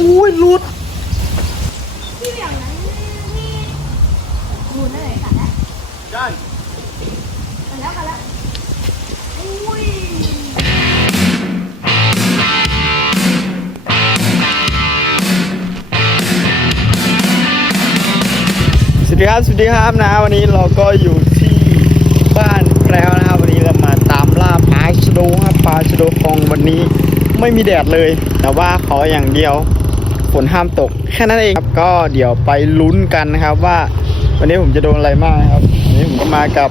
อุ้ยหลุดที่อย่างนั้นที่ดูได้เลยกันแล้วด้านกันแล้วกันแล้วอุ้ยสวัสดีครับสวัสดีครับนะวันนี้เราก็อยู่ที่บ้านแล้วนะครับวันนี้เรามาตามล่าปลาชะโดครับปลาชะโดฟองวันนี้ไม่มีแดดเลย แต่ว่าขออย่างเดียวฝ นห้ามตกแค่นั้นเองครับก็เดี๋ยวไปลุ้นกันนะครับว่า วันนี้ผมจะโดนอะไรบ้างนะครับวันนี้ผมก็มากับ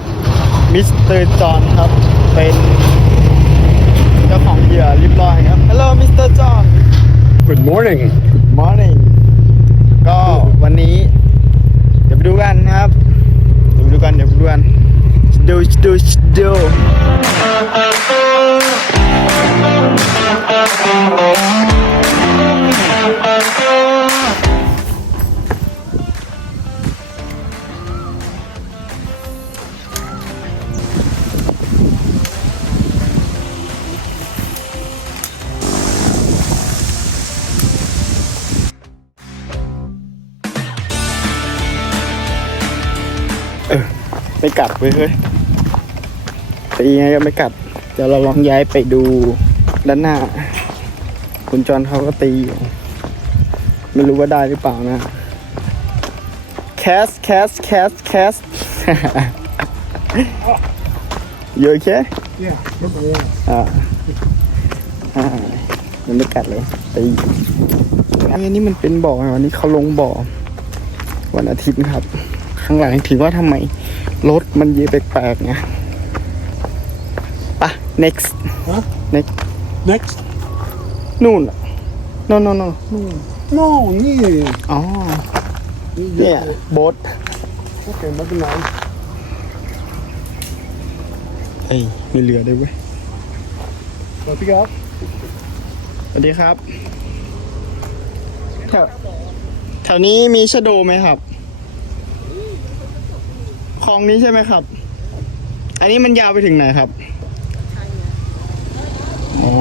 มิสเตอร์จอห์นครับ เป็นเจ้าของเหยื่อเรียบร้อยครับ Hello Mr. John Good morning. Morning ก็วันนี้ เดี๋ยวไปดูกันนะครับเดี๋ยวไปดูกันเดี๋ยวไปดูกันดูดูดูเไม่กัดเว้ยเฮ้ยตีไงก็ไม่กัดเดี๋ยวเราลองย้ายไปดูด้านหน้า คุณจอนเขาก็ตีอยู่ ไม่รู้ว่าได้หรือเปล่านะแคสแคสแคสแคสอยู่โอเค Yeah, look at that. อ่าอ่ามันไม่กัดเลยตีอันนี้มันเป็นบ่อไงวันนี้เขาลงบ่อ วันอาทิตย์ครับ ข้างหลังถึงว่าทำไมรถมันเยอะแปลกๆไงปะ next Huh? next Next? นู่นอะ no no no No, yeah. อ๋อเนี่ยโบ๊ท Okay, nothing nice. เอ้ยมีเรือด้วยเว้ย Want to pick up? สวัสดีครับแถวแถวนี้มีชะโดไหมครับ คลองนี้ใช่ไหมครับ อันนี้มันยาวไปถึงไหนครับ อ๋อ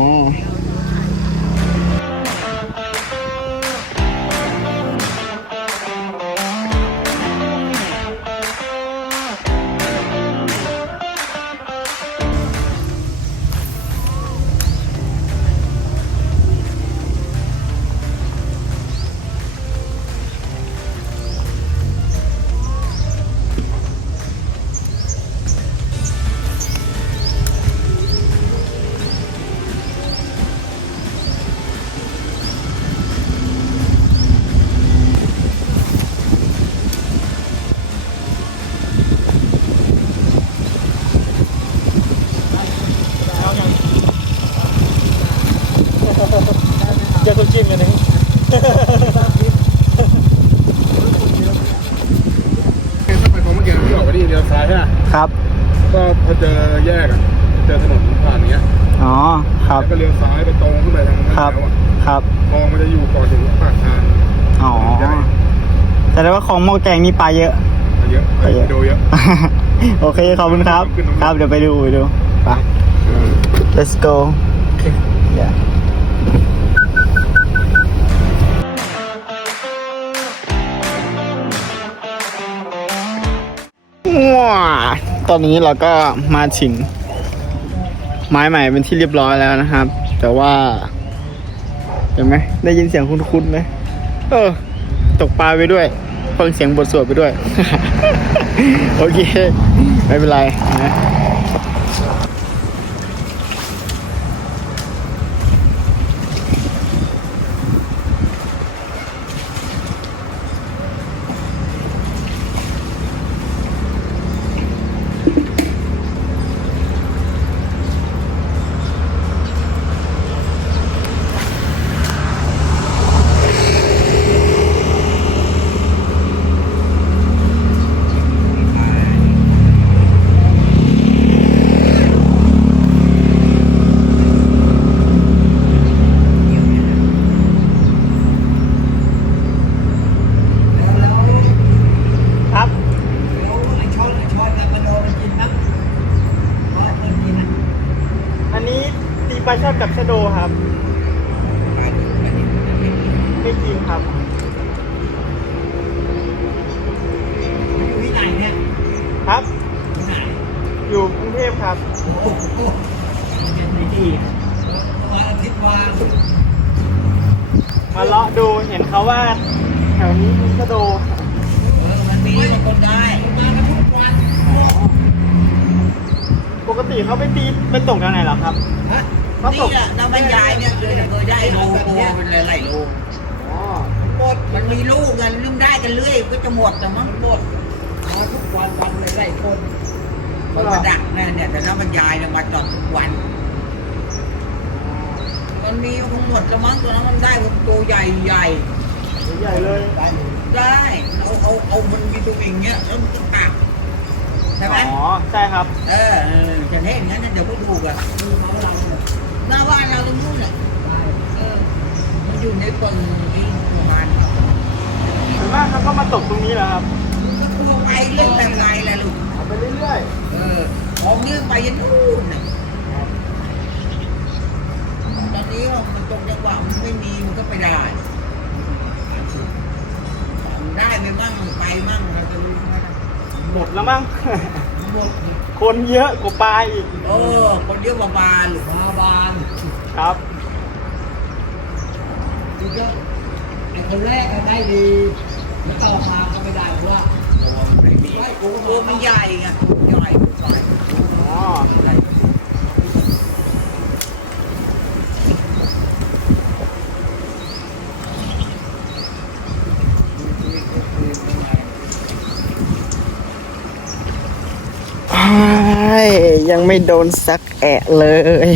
ครับแล้วก็เลี้ยวซ้ายไปตรงขึ้นไปทางนั้นครับ แล้วอะครับ คลองมันจะอยู่ก่อนถึงปากทางอ๋อแต่ว่าของหม้อแกงนี่ปลาเยอะ เยอะไปดูเยอะ โอเค ขอบคุณครับขึ้นตรงนี้ครับ เดี๋ยวไปดูไปดู ไป let's go yeah ว้าตอนนี้เราก็มาถึง ไม้ใหม่เป็นที่เรียบร้อยแล้วนะครับ แต่ว่าเห็นไหมได้ยินเสียงคุ้นๆไหมเออ ตกปลาไปด้วยฟังเสียงบทสวดไปด้วย โอเค ไม่เป็นไรนะ ช่อนกับชะโดครับปไม่กินครับอยู่ที่ไหนเนี่ยครับที่ไหนอยู่กรุงเทพครับโอ้โหเป็นไม่ดีวันอาทิตย์ว่างมาเลาะดูเห็นเขาว่า แถวนี้มีกระโดเออมันมีบางคนได้มากันทุกวัน ปกติเขาไปตีไปตกทางไหนเหรอครับฮะ เขาตนี่กแหละน้ำบรรยายเนี่ยเคยเคยได้โลโลเป็นหลายๆโลอ๋อหมดมันมีลูกกันลืมได้กันเรื่อยก็จะหมดแต่มั้งหมดมาทุกวันวันเลยหลายคนมันกระดักเนี่ยเนี่ยแต่น้ำบรรยายเนี่ยมาจอดทุกวัน มันมีคงหมดแล้วมั้งตัวนั้นมันได้ตัวใหญ่ใหญ่ใหญ่เลยได้เอาเอาเอามันมีตัวอย่างเงี้ยแล้วมันก็ตักใช่ไหม อ๋อใช่ครับ เออเออจะเห็นงั้นเดี๋ยวไปดูกันมีเมาเราเนี่ย หน้าบ้านเราตรงนู้นน่ะเออมันอยู่ในปงที่ประมาณส่วนมากเขาก็มาตกตรงนี้แหละครับก็คือไปเรื่องแบบไงแหละลูกเอาไปเรื่อยเออของเรื่องไปยันนู่นน่ะตอนนี้มันตกจังหวะมันไม่มีมันก็ไปได้ได้ไปมั่งไปมั่งเราจะรู้ไหมล่ะๆหมดแล้วมั้ง หมดคนเยอะกว่าปลาอีก เออ คนเดียวบาบานหรือมาบานครับนี่ก็ไอ้คนแรกก็ได้ดีแล้วต่อมาก็ไม่ได้เพราะว่าไม่มีตัวมันใหญ่ไงใหญ่ใหญ่ อ๋อ อ้า ยังไม่โดนสักแอะเลย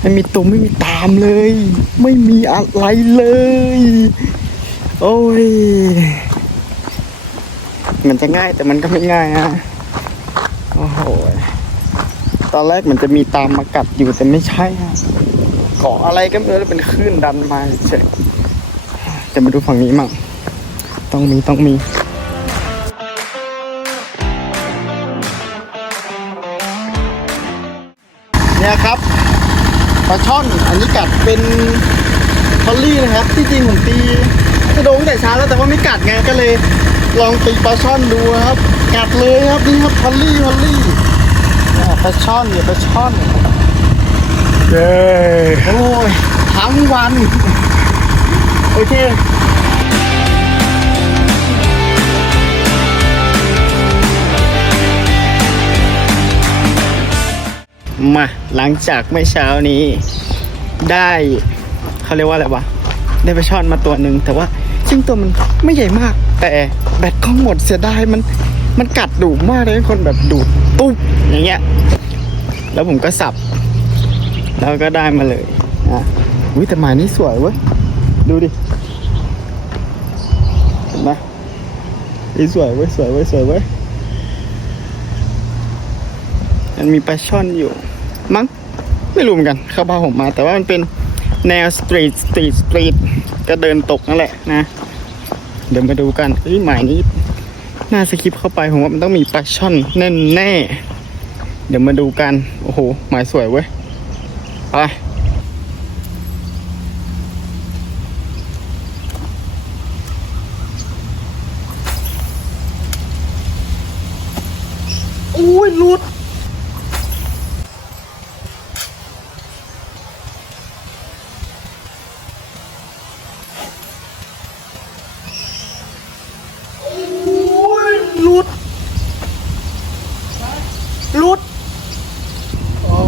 ไม่มีตุ่มไม่มีตามเลย ไม่มีอะไรเลย โอ้ย มันจะง่ายแต่มันก็ไม่ง่ายฮะโอ้โห ตอนแรกมันจะมีตามมากัดอยู่แต่ไม่ใช่ฮะเกาะอะไรก็ไม่รู้แล้วเป็นคลื่นดันมาเฉยจะมาดูฝั่งนี้มั่งต้องมีต้องมี ปลาช่อน อันนี้กัดเป็นพอลลี่นะครับ ที่จริงผมตีกระโดงตั้งแต่เช้าแล้วแต่ว่าไม่กัดไงก็เลย ลองตีปลาช่อนดูครับ กัดเลยครับนี่ครับพอลลี่พอลลี่เนี่ยปลาช่อนเนี่ยปลาช่อนเย้โอ้ยทั้งวัน โอเค มาหลังจากเมื่อเช้านี้ ได้เขาเรียกว่าอะไรวะได้ไปช่อนมาตัวหนึ่งแต่ว่าซึ่งตัวมันไม่ใหญ่มาก แต่แบตก็หมดเสียดายมันมันกัดดุมากเลยคนแบบดูดตุ๊บอย่างเงี้ย แล้วผมก็สับ แล้วก็ได้มาเลยอะอุ้ยแต่หมายนี้สวยเว้ยดูดิเห็นไหมนี่สวยเว้ยสวยเว้ยสวยเว้ยมันมีปลาช่อนอยู่ มั้งไม่รู้เหมือนกันเข้าพาผมมา แต่ว่ามันเป็นแนวสตรีทสตรีทสตรีทก็เดินตกนั่นแหละนะเดี๋ยวมาดูกันเฮ้ยหมายนี้หน้าสคิปเข้าไปผมว่ามันต้องมีปลาช่อนแน่แน่เดี๋ยวมาดูกัน โอ้โหหมายสวยเว้ยไป อุ้ยหลุด โอ้ยหลุดหลุดอ๋อ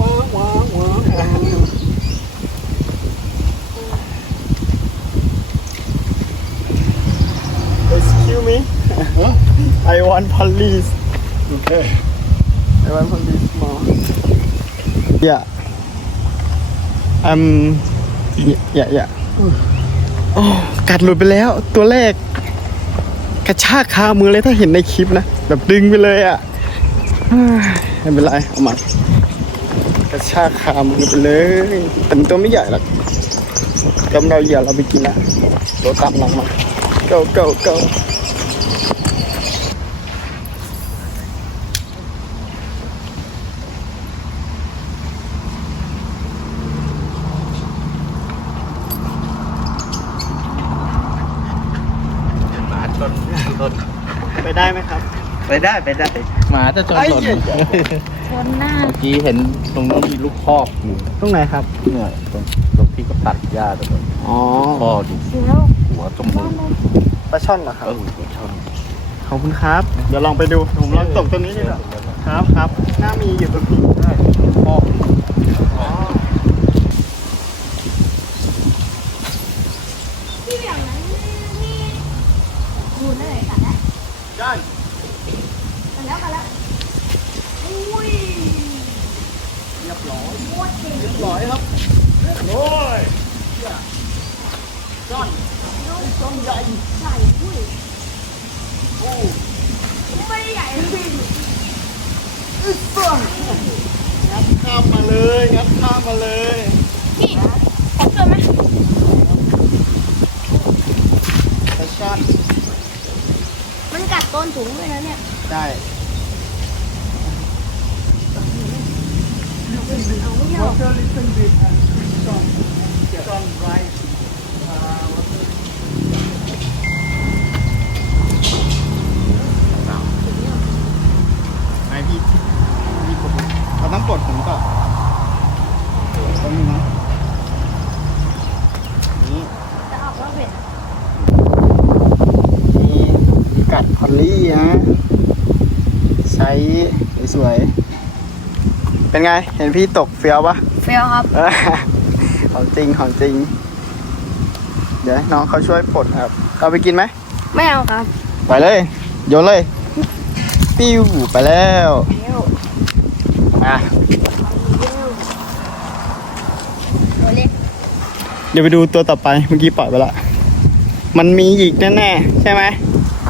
ว้าวว้าวว้าว Excuse me I want police Okay. I want police more Yeah um yeah yeah โอ้กัดหลุดไปแล้วตัวแรก กระชากคามือเลยถ้าเห็นในคลิปนะ แบบดึงไปเลยอะเฮ้ยไม่เป็นไรเอามากระชากคามือไปเลยแต่มันตัวไม่ใหญ่หรอกกำเราเหยื่อเราไปกินละโดตามหลังมา go go go โไปได้ไปได้ หมาจะชนไอ้หล่นเหี้ย ชนหน้า เมื่อกี้เห็นตรงนู้นมีลูกคอกอยู่ตรงไหนครับ เนี่ยตรงตรงที่เขาตัดหญ้าตรงนั้นอ๋อคอกอยู่เสียวหัวตรงนู้นปลาช่อนเหรอครัเอบ อหัวชนขอบคุณครับ เดี๋ยวลองไปดู ผมลองตกตัวนี้ดีกว่าครับครับน่ามีอยู่ตรงนี้ได้อ๋ออ๋อ พี่อย่างนั้นพี่ดูได้เลยกัดแล้ว ได้ กัดแล้วกัดแล้วอุ้ย เรียบร้อย โคตรเจ๋ง เรียบร้อยครับโอ้ยจ้อนจ้อนใหญ่ ใส่อุ้ย โอ้ ไม่ได้ใหญ่เลยพี่ อึดตัวงัดข้ามมาเลยงัด ข้ามมาเลยพี่ขอเกินไหมปลาช่อนมันกัดต้นถุงเลยนะเนี่ยได้เอาไม่เอา Water little bit and fish on fish on rice uh, water ไอพี่พี่กดเราต้องกดผมก่อน ตรงนี้นะนี่จะออกว่าเผ็ดนี่มีกัดพอลลี่นะไซส์สวยๆเป็นไง เห็นพี่ตกเฟี้ยวปะเฟลครับเออของจริงของจริง เดี๋ยวให้น้องเขาช่วยปลดครับ เอาไปกินไหม ไม่เอาครับ ไปเลย โยนเลย ปิ้วไปแล้วเร็วอะ เร็วตัวเล็ก เดี๋ยวไปดูตัวต่อไปเมื่อกี้ปล่อยไปละ มันมีอีกแน่ๆใช่ไหม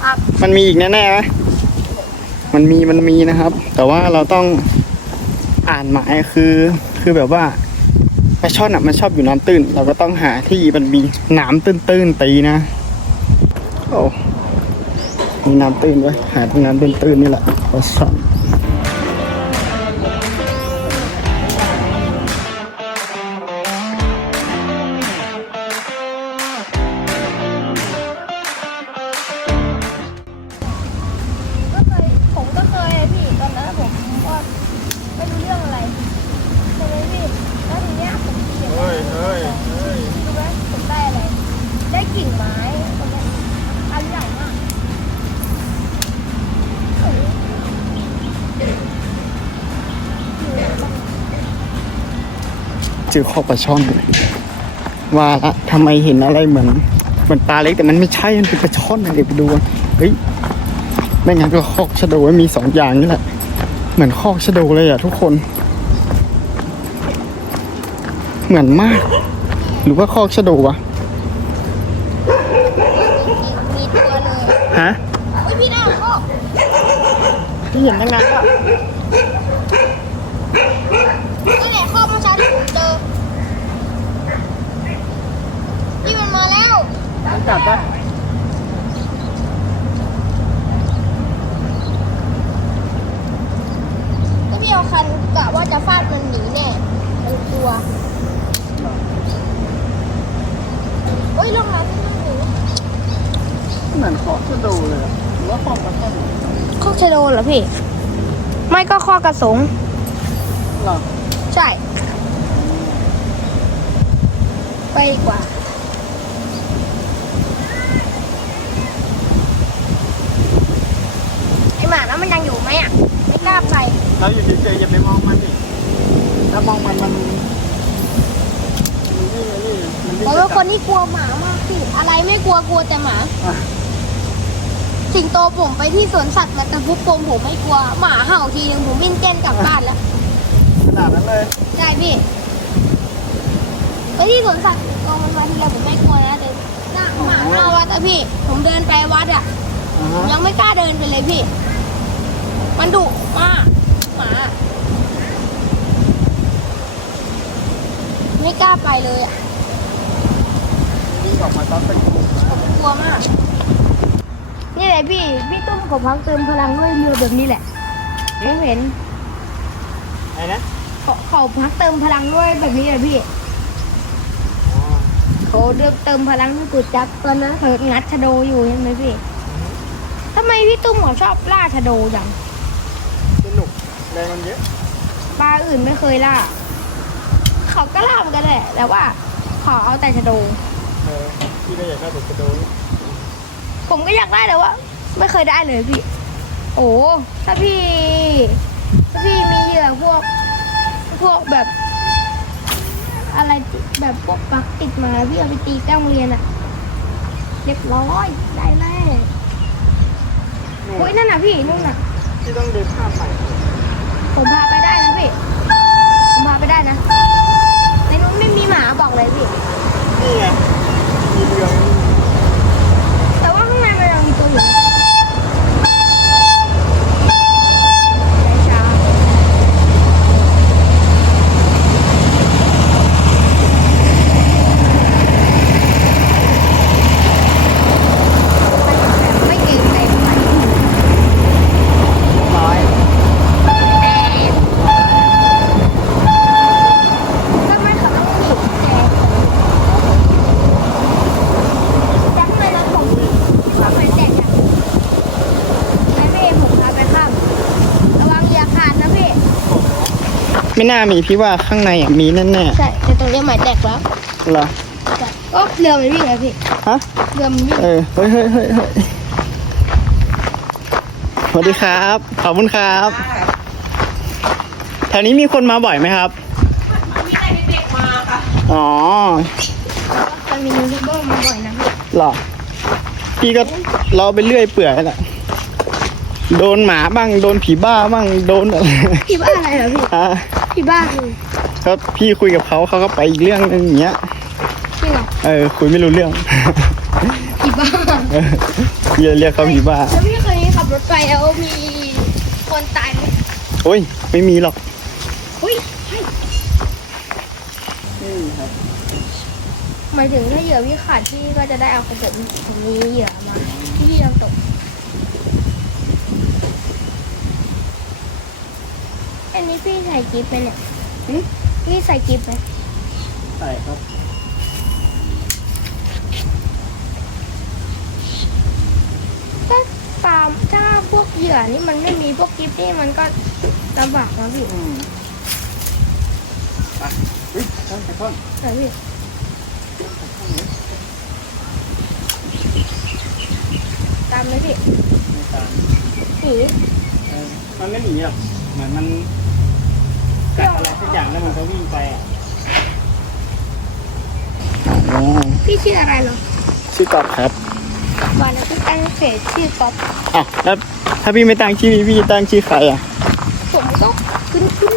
ครับ มันมีอีกแน่ๆไหมมันมีมันมีนะครับ แต่ว่าเราต้องอ่านหมายคือคือแบบว่าปลาช่อนอะมันชอบอยู่น้ำตื้น เราก็ต้องหาที่มันมีน้ำตื้นๆตีนะโอ้มีน้ำตื้นไว้ยหาตรงน้ำตื้นๆนี่แหละปลาช่อน เจอข้อปลาช่อนว่าละทำไมเห็นอะไรเหมือนเหมือนปลาเล็กแต่มันไม่ใช่มันเป็นปลาช่อนนะเดี๋ยวไปดูกันเฮ้ยไม่งั้นก็คอกชะโดไว้มีสองอย่างนี่แหละเหมือนคอกชะโดเลยอะทุกคน เหมือนมาก หรือว่าคอกชะโดวะมีตัวเลยฮะอุ้ยพี่ได้ข้อพี่เห็นยังไงอะก็แหละข้อเมื่อเช้าที่ผมเจอพี่มันมาแล้ว มันกัดปะก็พี่เอาคันกะว่าจะฟาดมันหนีแน่มันกลัวโอ้ยลงมาที่นั่นหนูเหมือนคอกชะโดเลยอะหรือว่าคอกปลาช่อนข้อชะโดเหรอพี่ ไม่ก็ข้อกระสงเหรอ ใช่ ไปดีกว่า ไอหมานั้นมันยังอยู่ไหมอะ ไม่กล้าไปเราอยู่เฉยๆอย่าไปมองมันดิถ้ามองมันมันมันนี่นี่มันผมเป็นคนที่กลัวหมามากพี่อะไรไม่กลัวกลัวแต่หมา อะสิงโตผมไปที่สวนสัตว์มาตะพุกปมผมไม่กลัว หมาเห่าทีนึงผมวิ่งเต้นกลับบ้านแล้วขนาดนั้นเลยใช่พี่ไปที่สวนสัตว์กองมันมาทีไรผมไม่กลัวนะแต่หน้าหมาหน้าวัดอะพี่ ผมเดินไปวัดอะอ่าผมฮะยังไม่กล้าเดินไปเลยพี่ มันดุมากหมา ไม่กล้าไปเลยอะวิ่งออกมาตอนเป็นกลุ่มผมกลัวมาก นี่แหละพี่ พี่ตุ้มเขาพักเติมพลังด้วยเรือแบบนี้แหละผมเห็นไอ้นะเขาเขาพักเติมพลังด้วยแบบนี้แหละพี่เขาเติมเติมพลังด้วยกุดจับตอนนั้นเขางัดชะโดอยู่ใช่ไหมพี่ทำไมพี่ตุ้มเขาชอบล่าชะโดจังสนุก แรงมันเยอะปลาอื่นไม่เคยล่าเขาก็ล่าเหมือนกันแหละแต่ว่าขอเอาแต่ชะโด เออพี่ก็อยากได้แต่กระโดดผมก็อยากได้แต่ว่า ไม่เคยได้เลยพี่ โอ้ถ้าพี่ถ้าพี่มีเหยื่อพวก พวกแบบ อะไรแบบพวกปักติดมาพี่เอาไปตีแก้วโรงเรียนอะเรียบร้อยได้แน่โอ้ยนั่นน่ะพี่นู่นน่ะ พี่ต้องเดินข้ามไป ผมพาไปได้นะพี่ ผมพาไปได้นะ ในนู้นไม่มีหมาบอกเลยพี่ นี่ไงมีเรือแต่ว่าข้างในมันยังมีตัวอยู่นะช้าๆไม่เก่งใจไป ร้อย ก็ไม่ขับต้องหนีแจ๊คเลยนะผมขับไปแจกอะไม่เพ่ผมพาไปข้ามระวังอย่าขาดนะพี่ ไม่น่ามีพี่ว่าข้างในอะมีแน่ใช่แต่ตรงนี้หมายแตกแล้วๆเหรอก็เรือมันวิ่งไงพี่ฮะเรือมันวิ่งเออเฮ้ยเฮ้ยเฮ้ยเฮ้ยสวัสดีครับ ขอบคุณครับแถวนี้มีคนมาบ่อยไหมครับ มีอะไรเด็กๆมาค่ะอ๋อมันมียูทูบเบอร์มาบ่อยนะพี่เหรอพี่ก็รอไปเรื่อยเปื่อยแหละโดนหมาบ้างโดนผีบ้าบ้างโดนอะไรพี่บ้าอะไรเหรอพี่ฮะ พี่บ้าคือก็พี่คุยกับเขาเขาก็ไปอีกเรื่องนึงอย่างเงี้ยจริงเหรอเออคุยไม่รู้เรื่องพี่บ้าเออพี่จะเรียกเขาผีบ้าแล้วพี่เคยขับรถไปแล้วมีคนตายไหมโอ้ยไม่มีหรอกอุ้ยใช่หมายถึงถ้าเหยื่อพี่ขาดพี่ก็จะได้เอากระเด็นผมมีเหยื่อมาที่พี่ยังตก อันนี้พี่ใส่กิฟต์ไหมเนี่ยหึพี่ใส่กิฟต์ไหมใช่ครับ ก็ตามถ้าพวกเหยื่อนี่มันไม่มีพวกกิฟต์นี่มันก็ลำบากนะพี่อืมไปเฮ้ยต้นไปต้นแต่พี่ตามไหมพี่ไม่ตามหนี เออมันไม่หนีหรอกเหมือนมัน กัดอะไรสักอย่างแล้วมันก็วิ่งไปอะอ๋อพี่ชื่ออะไรเหรอชื่อกอบครับวันนั้นพี่ตั้งเพจชื่อป๊อปอะแล้วถ้าพี่ไม่ตั้งชื่อพี่จะตั้งชื่อใครอะผมก็ขึ้นขึ้น